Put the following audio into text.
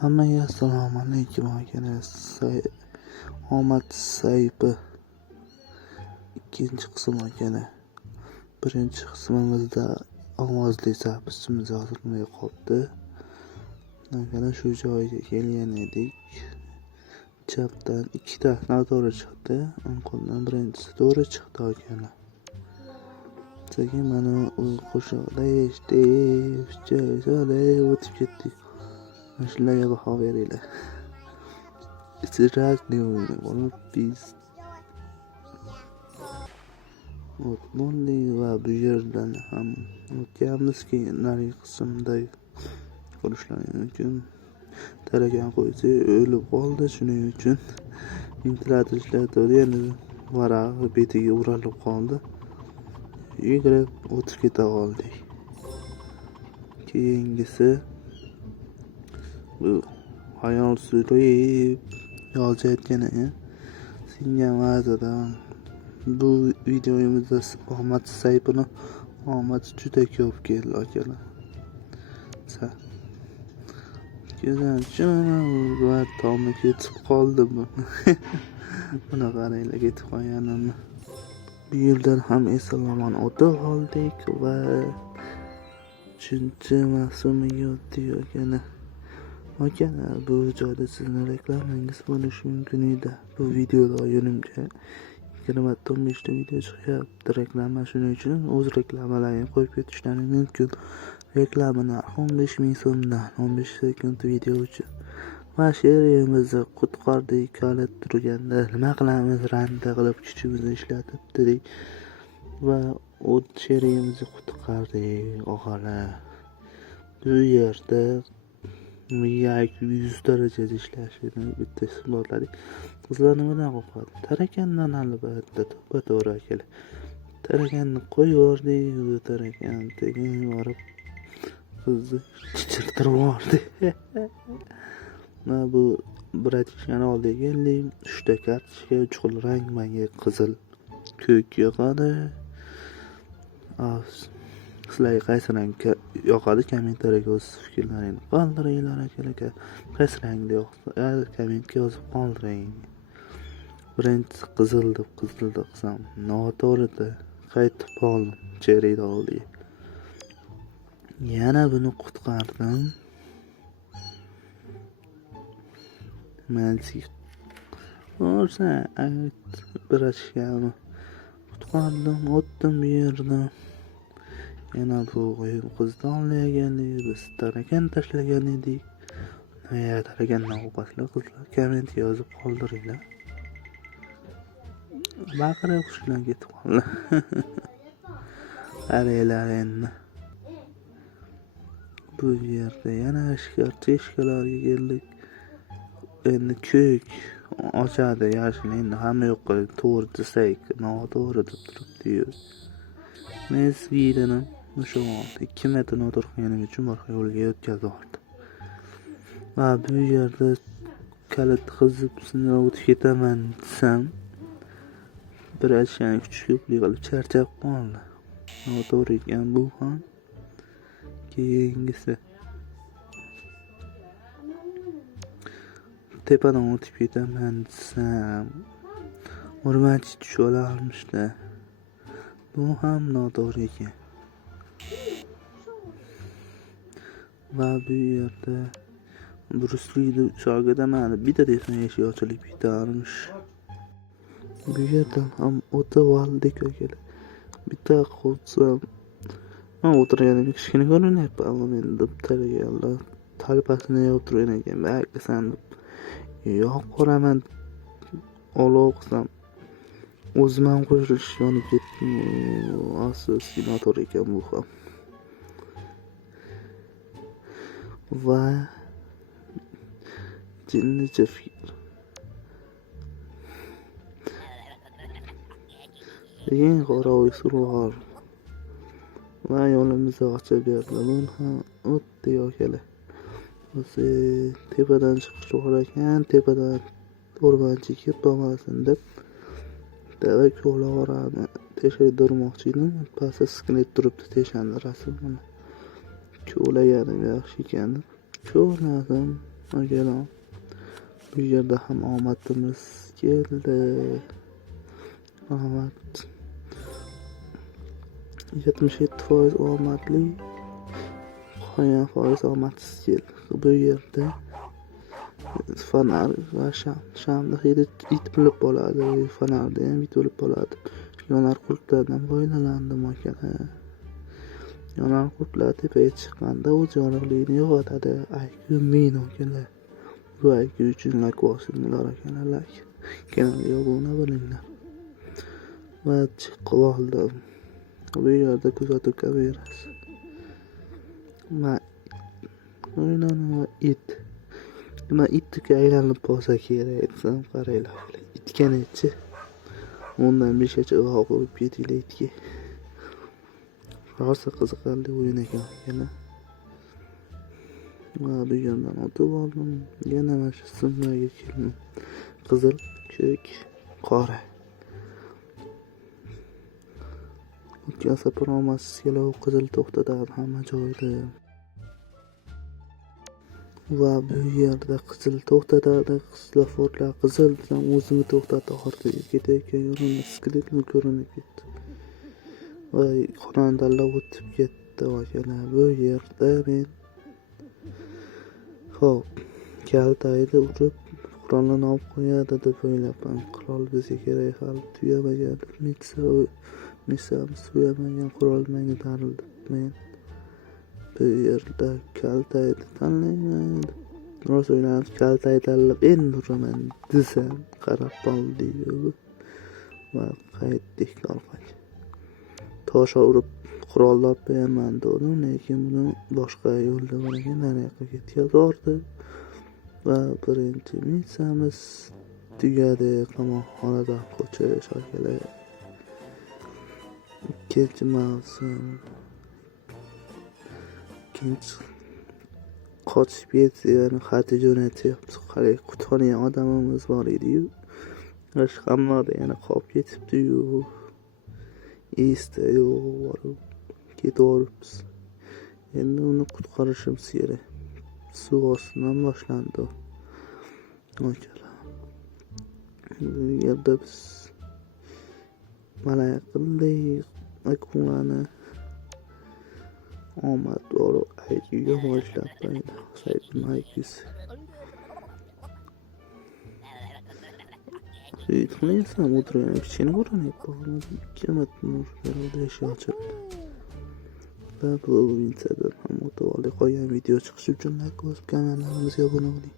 Hammaga assalomu alaykum akalar. Omad sayfi ikkinchi qism akalar. Birinchi qismimizda ovozli zapisimiz yozilmay qoldi. Akalar shu joyga kelgan edik. Chapdan ikkita noto'g'ri chiqdi. Qo'ldan birinchisi to'g'ri chiqdi akalar. Sekin mana u qo'shiqda eshitib o'tib ketdik. Shularga baho beringlar. It's разные o'yin biz o'tmonli va bu yerdan ham o'tganmiz, keyin narigi qismda ko'rishlaring mumkin. Taragan qo'ysa o'lib qoldi, shuning uchun intilatishlarda endi varag'i betiga urilib qoldi. Yugurib o'tib keta qoldik. Keyingisi bu hayol surib yozayotgan singan va'zadan bu videomizda omad sayfini omad juda ko'p keldi akalar. Va tomi ketib qoldi bu. Buni qaranglar, ketib qolganini. Bu yildan ham eson-omon o'tib oldik va 3-mavsumiga o'tdik akalar. Akalar, bu joyda sizni reklamangiz bo'lishi mumkin edi. Bu videoda o'yinimga 20-15 ta video chiqyapti reklama, shuning uchun o'z reklamalarini qo'yib ketishlaring mumkin. Reklama narxi 15,000 so'mdan 15 sekund video uchun. Va sherimizni qutqardik, kalit turganda nima qilamiz, randa qilib kuchimizni ishlatib dedik va o'z sherimizni qutqardik og'alar. Bu yerda 100 darajada ishlashini bitta isbotladik. Qizlar nimadan qo'rqadi? Tarakandan albatta to'g'ri akalar. Tarakanni qo'yib yubordik, u tarakan tegin borib qizni chichirtirib yubordi. Bu bratishkani oldiga keldik. 3 ta kartochka, 3 xil rang, menga qizil, ko'k yoqadi. Sizlarga qaysi rang yoqadi? Kommentariyaga o'z fikrlaringizni qoldiringlar akalar. Qaysi rangda yoqsa, kommentga yozib qoldiring. Birinchisi qizil deb qilsam, noto'g'ri qaytib qoldim cherry oldiga. Yana buni qutqardim. Malsik o'rsa birashgani qutqardim, o'tdim bu yerdan. Yana bu qizni olgandik, biz tarakan tashlagan edik. Tarakandan qo'rqasizlar qizlar, kommentga yozib qoldiringlar. Baqirib qushlar ketib qoldi. Qaranglar endi. Bu yerda yana cheshkalarga keldik. Endi ko'k ochadi, yashil endi hamma yoqqa to'g'ri desak, noto'g'ri deb turibdi-yu. Men videoni o'sha 2 metr noto'g'ri qilganim uchun boshqa yo'lga o'tkazib yubordim. Va bu yerda kalit qizib sinab o'tib ketaman desam, bir ashani kuchli qilib charchab qoldi. Noto'g'ri ekan bu ham. Keyingisi tepadan o'tib ketaman desam, o'rmanchi tushib olarmishda. Bu ham noto'g'ri ekan. Va bu yerda Brusli'ni shogirdaman, bitta desam eshik ochilib ketarmish. Bu yerdan ham o'tib oldik akalar. Bitta qo'tsam, men o'tirganim kichkina ko'rinyapti, ammo men deb taraganlar talpasini o'tirgan ekan. Baqasam deb yo'q ko'raman, olov qilsam o'zim ham qo'shilish yonib ketdim. Asosiy noto'g'ri ekan bu ham. Va jinnicha fikr. Keyin qorovul surg'or va yo'limizni ochib berdi. Buni ham o'tdik akalar. O'zi tepadan chiqish to'g'ri ekan, tepadan o'rmanchi kelib qolmasin deb davay ko'laveradi. Teshaydirmoqchi edim, pastda skelet turibdi, teshandi rasmini. Ko'laganim yaxshi ekan. Ko'rmadim. Akalar, bu yerda ham omadimiz keldi. Omad 77% omadli, qolgan foiz omadsiz keldi. Bu yerda fonar va shamni hidi it bilib bo'ladi. Fonarda ham it bilib bo'ladi. Yonar qulflardan foydalandim akalar. Yonar qulflar tepaga chiqqanda o'z yorug'ligini yo'qotadi. IQ min akalar. Bu IQ uchun like bosinglar akalar. Kanalga obuna bo'linglar. Va chiqib oldim. Bu yerda kuzatuv kamerasi. O'ynanma it. Nima itga aylanib bo'lsa kerak desam, qaranglar. Itga nechi? 10dan 5gacha urg'u qo'yib ketinglar itga. Rosa qiziqarli o'yin ekan. Va bu yerdan o'tib oldim. Yana mana shu simlarga keldim. Qizil, ko'k, qora. O'tkazsa promosiz keladi, qizil to'xtatadi hamma joyda. Va bu yerda qizil to'xtatadi, qizilforlar qizil desam o'zini to'xtatdi, orqaga ketayotgan yo'limda skletni ko'rinib ketdi. Va xonandalar o'tib ketdi akalar. Bu yerda men hop, kaltayni urib qurolni olib qo'yadi deb o'ylabman. Qurol bizga kerak, hali tugamagan. Missamiz tugamagan, qurol menga tarildi. Men bu yerda kaltayni tanlayman. Rosa o'ylanib kaltay tanlab endi uraman desam, qarab qoldi-yu. Va qaytdik orqaga. Tosh urib qurollab beraman dedim, lekin buni boshqa yo'lda bo'lgan naryoqqa ketyapti. Va birinchi missiyamiz tugadi. Qamoqxonadan qochish akalar. Ikkinchi mavsum. Qochib ketgan xati jo'natyapti. Qarang, qutqargan odamimiz bor edi-yu. Hammalar yana qolib ketibdi-yu. Esda yo'q, ketaveribmiz. Endi uni qutqarishimiz kerak. Suv ostidan boshlandi. Akalar. Bu yerda biz mana qildik akulani. Omad bor, IQga boshlab qo'ydi. Saytning IQsi. Yetmaysan o'tirgan kichkina ko'rinyapti. 2 metr nurda yashayotibdi. Va bu o'yinchadan ham o'tib oldik. Qolgan video chiqishi uchun like bosib, kanalimizga obuna bo'ling.